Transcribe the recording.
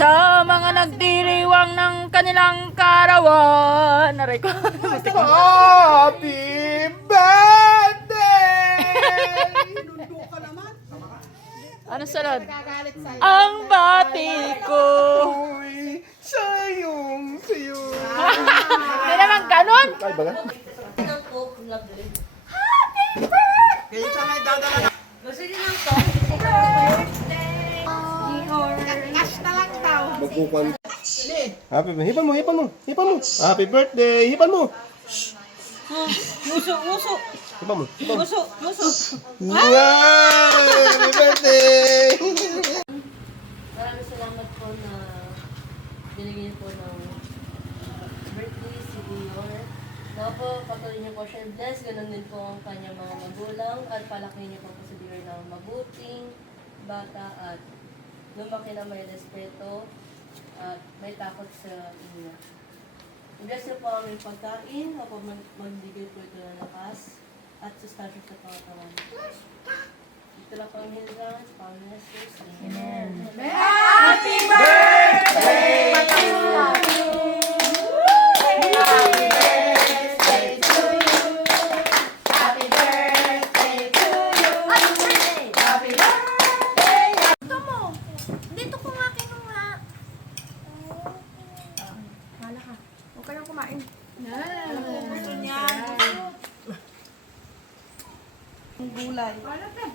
Sa mga nagdiriwang ng kanilang karawan. Aray ko. Happy birthday! Ano sunod? Ang bati ko. Uy, sayong sayo. Hindi naman ganun. Ay, baga? Magkukuhan. Happy birthday. Hipan mo, hipan mo. Hipan mo. Happy birthday. Hipan mo. Muso, muso, Hipan mo. Hipan mo. muso, muso. Wow! Happy birthday! Maraming salamat po na binigyan po ng birthday si Junior. Nawa po, patuloy niyo po siya bless. Ganun din po ang kanyang mga magulang at palaki niyo po si Junior ng mabuting bata at lumaki na may respeto at may takot sa inyo. I-bless niyo po ang aming pagkain upang magbigay po ito ng lakas at sustansya sa pangatawan. Ito lang po ang hinirang sa Panginoon Jesus. Amen. Dito ko nga kinuha. Hala ka. Huwag ka lang kumain. Alam ko gusto niya. Gulay. Wala ka.